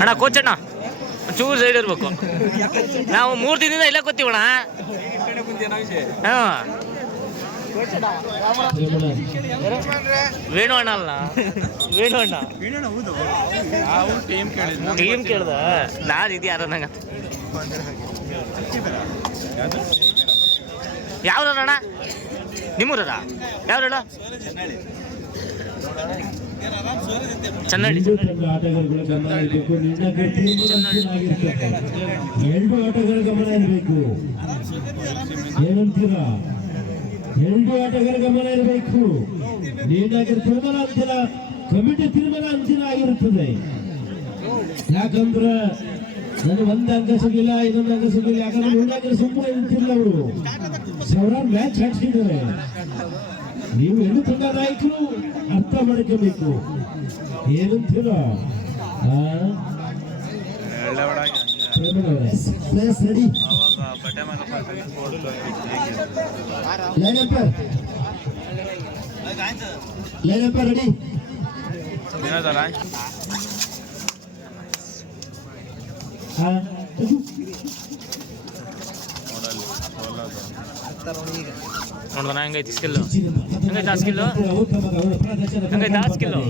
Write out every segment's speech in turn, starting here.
ಅಣ್ಣ ಕೋಚಣ್ಣ ಚೂರು ಸೈಡ್ ಇರ್ಬೇಕು. ನಾವು 3 ದಿನದಿಂದ ಇಲ್ಲ ಕೂತೀವಣ್ಣ. ಹಾಂ ವೇಣು ಅಣ್ಣ ಅಲ್ಲ, ವೇಣು ಅಣ್ಣ ಟೀಮ್ ಕೇಳ್ದ ನಾನು ಇದು ಯಾರ ನಂಗೆ ಯಾವ್ದಣ್ಣ ನಿಮ್ಮೂರದ ಯಾವ್ದಣ್ಣ? ಚನ್ನಳ್ಳಿ. ಆಟಗಾರಗಳ ಗಮನ ಇರಬೇಕು. ಎರಡು ಆಟಗಾರ ಗಮನ ಇರಬೇಕು. ಏನಂತೀರಾ? ಎರಡು ಆಟಗಾರ ಗಮನ ಇರಬೇಕು. ನೀನಾಗಿ ತೀರ್ಮಾನ ಅಂತಿಲ್ಲ, ಕಮಿಟಿ ತೀರ್ಮಾನ ಅಂತಿಲ್ಲ ಆಗಿರುತ್ತದೆ. ಯಾಕಂದ್ರೆ ನನಗೆ ಒಂದು ಅಂಕ ಸಿಗಲಿಲ್ಲ, ಇನ್ನೊಂದು ಅಂಕ ಸಿಗಲಿಲ್ಲ. ಯಾಕಂದ್ರೆ ನೀನಾಗಿ ಸುಮ್ಮನೆ ನಿಂತಿಲ್ಲ. ಅವರು ಸಾವಿರಾರು ಮ್ಯಾಚ್ ಆಡ್ಸಿದ್ದಾರೆ. ನೀವು ಹೆಣ್ಣು ತಂಡ ನಾಯಕರು ಅರ್ಥ ಮಾಡ್ಕೋಬೇಕು. ಏನಂತೀರ? ರೆಡಿ ಲೈನಪ್ಪ ರೆಡಿ. ನೋಡ್ದ ಹೆಂಗೈತಿ ಸ್ಕಿಲ್, ಹೆಂಗೈತೆ ಆ ಸ್ಕಿಲ್ಲು, ಹೆಂಗೈತೆ ಆ skill.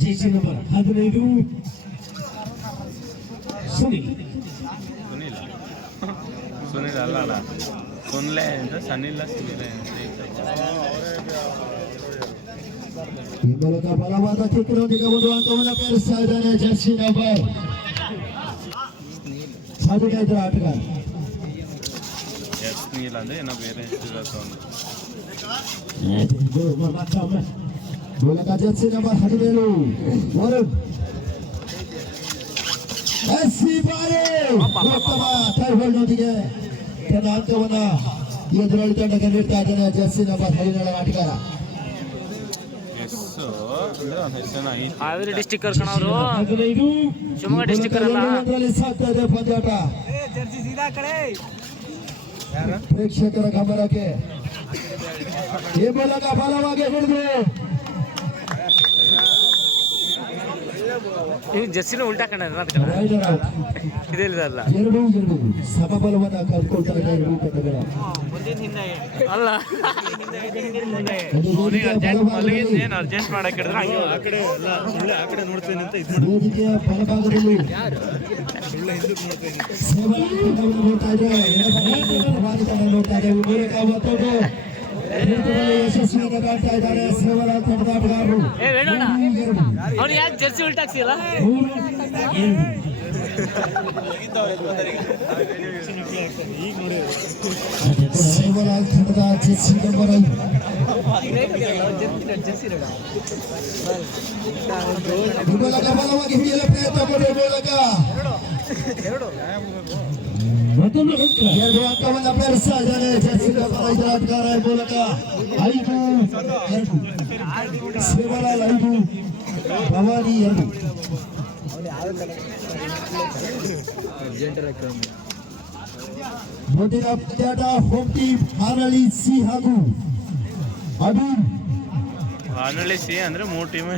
JC number 15 Sunil. Sunil ಅಲ್ಲ ಸುನ್ಲೆ ಅಂತ ಸನಿಲ್ಲ ಸುನಿಲೆ ಈ ಮೂಲಕ ಬಲವಾದ ಕಿಕ್ಕಿನೊಂದಿಗೆ ಒಂದು ಅಂಕವನ್ನು ಪೇರಿಸ್ತಾ ಇದ್ದಾನೆ ಜೆರ್ಸಿ ನಂಬರ್ 15 ಆಟಗಾರ. ನೀಲ್ ಅಂದ್ರೆ ಏನೋ ಬೇರೆ ಮೂಲಕ ಜೆರ್ಸಿ ನಂಬರ್ 17 ವರುಣ್ ನೊಂದಿಗೆ ತನ್ನ ಅಂಕವನ್ನ ಎದುರಾಳಿ ತಂಡಕ್ಕೆ ನೀಡ್ತಾ ಇದ್ದಾನೆ ಜೆರ್ಸಿ ನಂಬರ್ 17 ಆಟಗಾರ. ಹಾವೇರಿ ಡಿಸ್ಟಿಕ್ ಕರ್ಕೊಂಡವರು, ಶಿವಮೊಗ್ಗ ಡಿಸ್ಟಿಕ್ ಸಾಕ್ತಾ ಇದೆ ಪಂದ್ಯಾಟ. ಪ್ರೇಕ್ಷಕರ ಗಮನಕ್ಕೆ ಈ ಮೂಲಕ ಬಲವಾಗಿ ಹಿಡಿದು ಜರ್ಸಿನ ಉಲ್ಟಾ ಕಂಡ ಇದೆಲ್ಲ ಸಮಬಲವನ್ನು ಕಲ್ಕೊಳ್ತಾ ಇದೆ ಎರಡು ತಂಡಗಳ. ಅಲ್ಲ ಅರ್ಜೆಂಟ್ ಮಾಡಕ್ಕೆ ವೇದಿಕೆಯ ಬಲಭಾಗದಲ್ಲಿ ನೋಡ್ತಾ ಇದ್ರೆ ನೋಡ್ತಾ ಇದ್ದೇವೆ. ಮೂಲಕ ಮತ್ತೊಂದು ಯಶಸ್ವಿಯನ್ನು ಕಾಣ್ತಾ ಇದ್ದಾರೆ ಸೇವಲ ತಂಡದ ಆಟಗಾರರು. ಅವ್ನು ಯಾಕೆ ಜರ್ಸಿ ಉಲ್ಟಾಕ್ಸಿಲ್ಲ? ಸೇವಲ ತಂಡದ ಜೆರ್ಸಿ ನಂಬರ್ 5 ಮೂಲಕ ಬಲವಾಗಿ ಹಿಡಿಯಲು ಪ್ರಯತ್ನ ಪಡುವ ಮೂಲಕ ಎರಡು ಅಂಕವನ್ನು ಪೇರಿಸ್ತಾ ಇದ್ದಾರೆ ಜೆರ್ಸಿ ನಂಬರ್ 5 ಆಟಗಾರ. ಮೂಲಕ 5-2 ಸೇವಲಾಲ್ 5 ಭವಾನಿ 2. ಮುಂದಿನ ಪಂದ್ಯಾಟ ಹೋಮ್ ಟೀಮ್ ಹಾನಳ್ಳಿ ಸಿ ಹಾಗೂ ಅಬೀನ್. ಹಾನಳ್ಳಿ ಸಿ ಅಂದ್ರೆ 3 ಟೀಮ್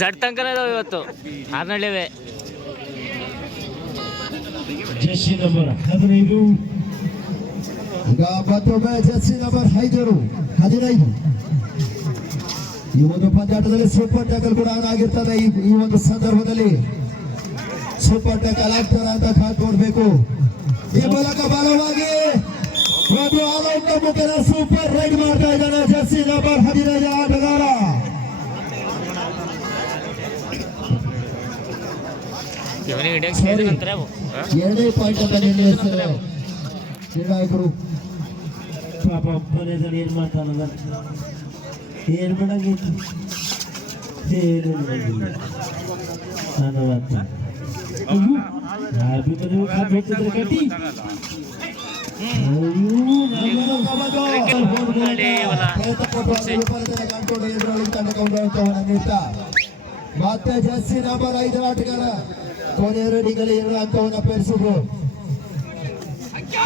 ಝಡ್ ತನಕನೇ ಇದಾವೆ ಇವತ್ತು ಹಾನಳ್ಳಿವೇ. ಜೆರ್ಸಿ ನಂಬರ್ 15 ಈಗ ಮತ್ತೊಮ್ಮೆ ಜೆರ್ಸಿ ನಂಬರ್ 15 ಈ ಒಂದು ಪಂದ್ಯಾಟದಲ್ಲಿ ಸೂಪರ್ ಟ್ಯಾಕಲ್ ಕೂಡ ಆಗಿರ್ತದೆ. ಈ ಒಂದು ಸಂದರ್ಭದಲ್ಲಿ ಸೂಪರ್ ಟ್ಯಾಕಲ್ ಆಗ್ತಾರ ಅಂತ ಕಾದು ನೋಡ್ಬೇಕು. ಈ ಮೂಲಕ ಬಲವಾಗಿ ಒಂದು ಆಲೌಟ್ ಮುಖೇನ ಸೂಪರ್ ರೈಡ್ ಮಾಡ್ತಾ ಇದ್ದಾನೆ ಜೆರ್ಸಿ ನಂಬರ್ 15 ಆಟಗಾರ. ಎರಡೇ ಪಾಯಿಂಟ್ ಅಂತ ನಿರ್ಣಯಿಸ್ತಾರೆ ನಿರ್ಣಾಯಕರು. ಪಾಪ ಮನೆಯಲ್ಲಿ ಏನ್ ಮಾಡ್ತಾನಲ್ಲ, ಏನ್ ಮಾಡಂಗಿತ್ತು, ಏನು ಮಾಡಂಗಿಲ್ಲ ಅನ್ನುವಂತ ಕಟ್ಟಿ ಮತ್ತೆ ಜೆರ್ಸಿ ನಂಬರ್ 5 ಆಟಗಾರ ಕೊನೆ ರೆಡಿಗಳಲ್ಲಿ 2 ಅಂಕವನ್ನು ಪೇರಿಸಿದ್ರು.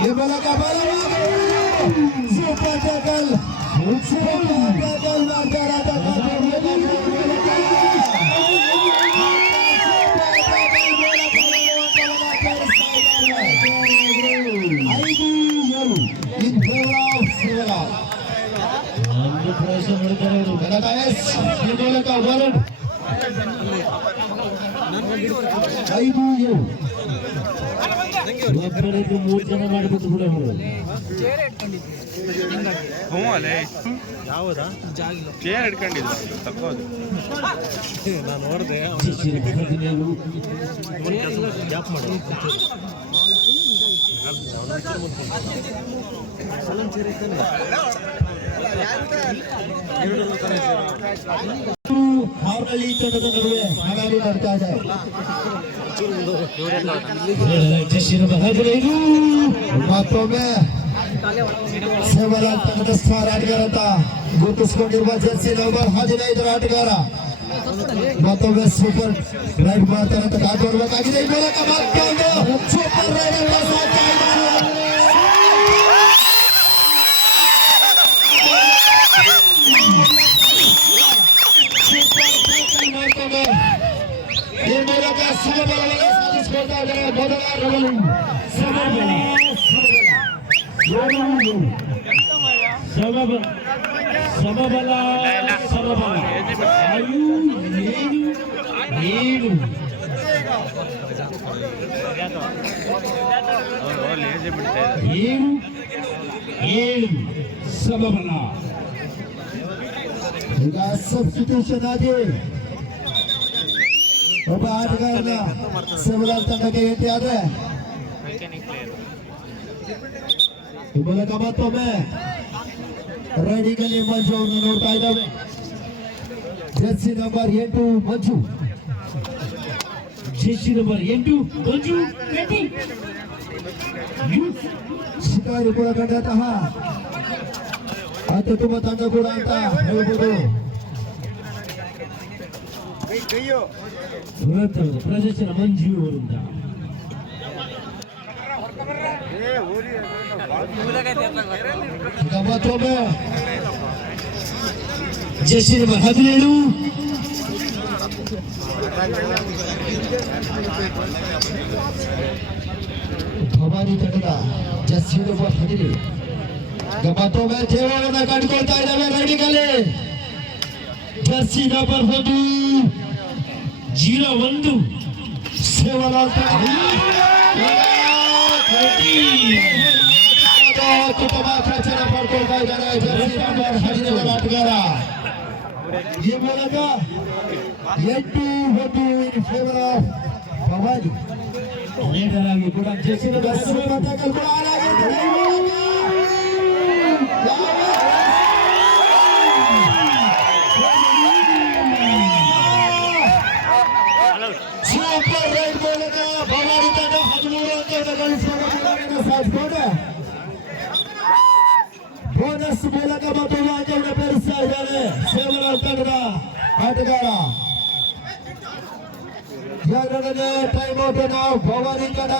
ಈ ಮೂಲಕ ಬಲವಾಗಿ ಸೂಪರ್ ಟ್ಯಾಕಲ್ ಒಂದು ಪ್ರವೇಶ ಮಾಡಿದ್ದಾರೆ ಅವರು ಈ ಮೂಲಕ ವರುಣ್ 5-7 ಒಬ್ಬರಿಗೆ 3 ಜನ ಮಾಡಿಬಿಟ್ಟು ಕೂಡ ಅವರು ಹ್ಞೂ ಅಲ್ಲೇ ಯಾವುದಾ ಚೇರ್ ಹಿಡ್ಕೊಂಡಿಲ್ಲ ತಕ್ಕೋದು ನಾನು ನೋಡಿದೆ ಜಾಪ್ ಮಾಡಿ ಹಾವನಹಳ್ಳಿ ತಂಡದ ನಡುವೆ ಹಣಾಡಿ ನಡ್ತಾ ಇದೆ. ಮತ್ತೊಮ್ಮೆ ಸೇವಲಾಲ್ ತಂಡದ ಸ್ಟಾರ್ ಆಟಗಾರ ಅಂತ ಗುರುತಿಸಿಕೊಂಡಿರುವ ಜರ್ಸಿ ನಂಬರ್ 15 ಆಟಗಾರ ಮತ್ತೊಮ್ಮೆ ಸೂಪರ್ ರೈಡ್ ಮಾಡ್ತಾರೆ ಅಂತ ಕಾದು ನೋಡಬೇಕಾಗಿದೆ. ಈ ಮೂಲಕ ಮತ್ತೊಂದು ಸೂಪರ್ ರೈಡ್ ಈ ಮೂಲಕ ಸಮಬಲವನ್ನು ಸಾಧಿಸಿಕೊಳ್ತಾ ಇದ್ದಾರೆ. ಮೊದಲ ರವಲು ಸಮಬಲ ಸಮಬಲ ಈಗ ಸಬ್ಸ್ಟಿಟ್ಯೂಷನ್ ಆಗಿ ಒಬ್ಬ ಆಟಗಾರನ ಸೇವಲಾಲ್ ತಂಡಕ್ಕೆ ಎಂಟ್ರಿ ಆದ್ರೆ ಈ ಮೂಲಕ ಮತ್ತೊಮ್ಮೆ ರೈಡಿಂಗ್ ಅಲ್ಲಿ ಮಂಜು ಅವ್ರನ್ನ ನೋಡ್ತಾ ಇದ್ದಾವೆ. ಜರ್ಸಿ ನಂಬರ್ 8 ಮಂಜು, ಜರ್ಸಿ ನಂಬರ್ 8 ಮಂಜು ಶಿಕಾರಿ ಕೂಡ ಕಂಡಂತಹ ಅತ್ಯುತ್ತಮ ತಂಡ ಕೂಡ ಅಂತ ಹೇಳ್ಬೋದು. ಪ್ರದರ್ಶನ ಮಂಜು ಅವರಿಂದ ಮತ್ತೊಮ್ಮೆ ಜರ್ಸಿ ನಂಬರ್ 17 ಭವಾನಿ ತಂಡದ ಜರ್ಸಿ ನಂಬರ್ 17 ಮತ್ತೊಮ್ಮೆ ಜೇವಳನ್ನ ಕಂಡುಕೊಳ್ತಾ ಇದ್ದಾವೆ ರೈಡಿಂಗ್ ಅಲ್ಲಿ. ಜರ್ಸಿ ನಂಬರ್ 01 ಸೇವಲಾಲ್ ಅತ್ಯುತ್ತಮ ಪ್ರಚಾರ ಪಡ್ಕೊಳ್ತಾ ಇದ್ದಾರೆ ಜರ್ಸಿ ನಂಬರ್ 17 ಆಟಗಾರ. ಈ ಮೂಲಕ 8-1 in favour of Bhavani. Leader ಆಗಿ ಕೂಡ ಜರ್ಸಿ ನಂಬರ್ 17 ಕೂಡ ಆಡಾಗಿದ್ದಾರೆ. ಸೂಪರ್ ರೈಡ್ ಮೂಲಕ ಭವಾನಿ ತಂಡ 13 ಅಂಕದ ಗಳಿಸಿಕೊಂಡು ಸಾಧಿಸಿಕೊಂಡು ಬೋನಸ್ ಮೂಲಕ ಮತ್ತೊಂದು ಅಂಕವನ್ನು ಬೆರೆಸ್ತಾ ಇದ್ದಾರೆ ಸೇವಲಾಲ್ ತಂಡದ ಆಟಗಾರ. ಎರಡನೇ ಟೈಮ್ ಔಟ್ ಭವಾನಿ ತಂಡ